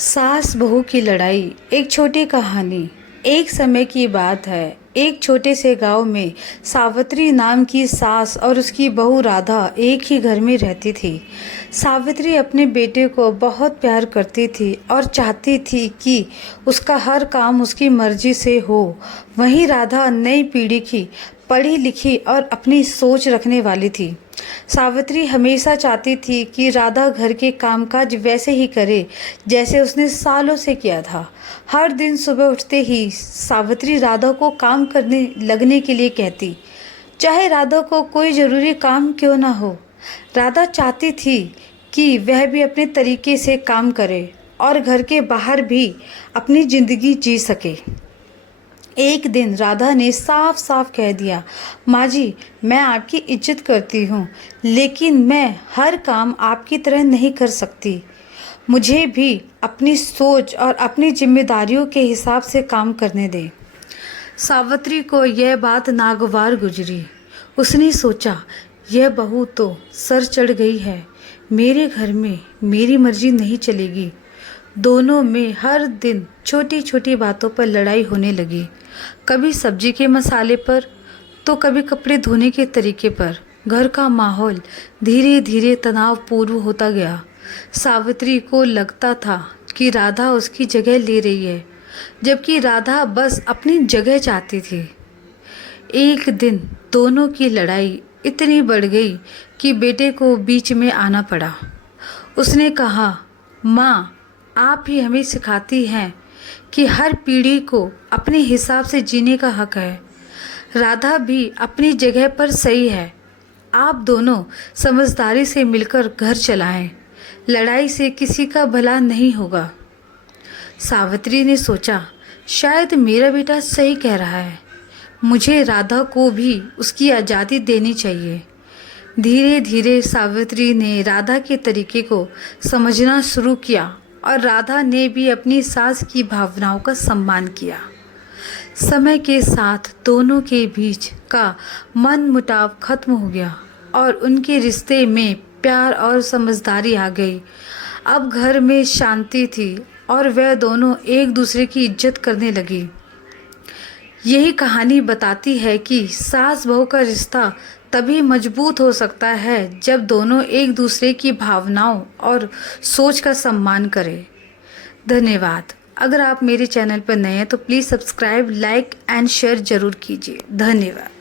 सास बहू की लड़ाई। एक छोटी कहानी। एक समय की बात है। एक छोटे से गांव में सावित्री नाम की सास और उसकी बहू राधा एक ही घर में रहती थी। सावित्री अपने बेटे को बहुत प्यार करती थी और चाहती थी कि उसका हर काम उसकी मर्जी से हो। वहीं राधा नई पीढ़ी की पढ़ी लिखी और अपनी सोच रखने वाली थी। सावित्री हमेशा चाहती थी कि राधा घर के कामकाज वैसे ही करे जैसे उसने सालों से किया था। हर दिन सुबह उठते ही सावित्री राधा को काम करने लगने के लिए कहती, चाहे राधा को कोई ज़रूरी काम क्यों ना हो। राधा चाहती थी कि वह भी अपने तरीके से काम करे और घर के बाहर भी अपनी ज़िंदगी जी सके। एक दिन राधा ने साफ साफ कह दिया, माँ जी, मैं आपकी इज्जत करती हूँ, लेकिन मैं हर काम आपकी तरह नहीं कर सकती। मुझे भी अपनी सोच और अपनी जिम्मेदारियों के हिसाब से काम करने दें। सावित्री को यह बात नागवार गुजरी। उसने सोचा, यह बहू तो सर चढ़ गई है। मेरे घर में मेरी मर्जी नहीं चलेगी। दोनों में हर दिन छोटी छोटी बातों पर लड़ाई होने लगी। कभी सब्जी के मसाले पर तो कभी कपड़े धोने के तरीके पर। घर का माहौल धीरे धीरे तनावपूर्ण होता गया। सावित्री को लगता था कि राधा उसकी जगह ले रही है, जबकि राधा बस अपनी जगह चाहती थी। एक दिन दोनों की लड़ाई इतनी बढ़ गई कि बेटे को बीच में आना पड़ा। उसने कहा, माँ, आप ही हमें सिखाती हैं कि हर पीढ़ी को अपने हिसाब से जीने का हक है। राधा भी अपनी जगह पर सही है। आप दोनों समझदारी से मिलकर घर चलाएं। लड़ाई से किसी का भला नहीं होगा। सावित्री ने सोचा, शायद मेरा बेटा सही कह रहा है। मुझे राधा को भी उसकी आज़ादी देनी चाहिए। धीरे धीरे सावित्री ने राधा के तरीके को समझना शुरू किया और राधा ने भी अपनी सास की भावनाओं का सम्मान किया। समय के साथ दोनों के बीच का मनमुटाव खत्म हो गया और उनके रिश्ते में प्यार और समझदारी आ गई। अब घर में शांति थी और वह दोनों एक दूसरे की इज्जत करने लगी। यही कहानी बताती है कि सास बहू का रिश्ता तभी मजबूत हो सकता है जब दोनों एक दूसरे की भावनाओं और सोच का सम्मान करें। धन्यवाद। अगर आप मेरे चैनल पर नए हैं तो please subscribe, like and share ज़रूर कीजिए। धन्यवाद।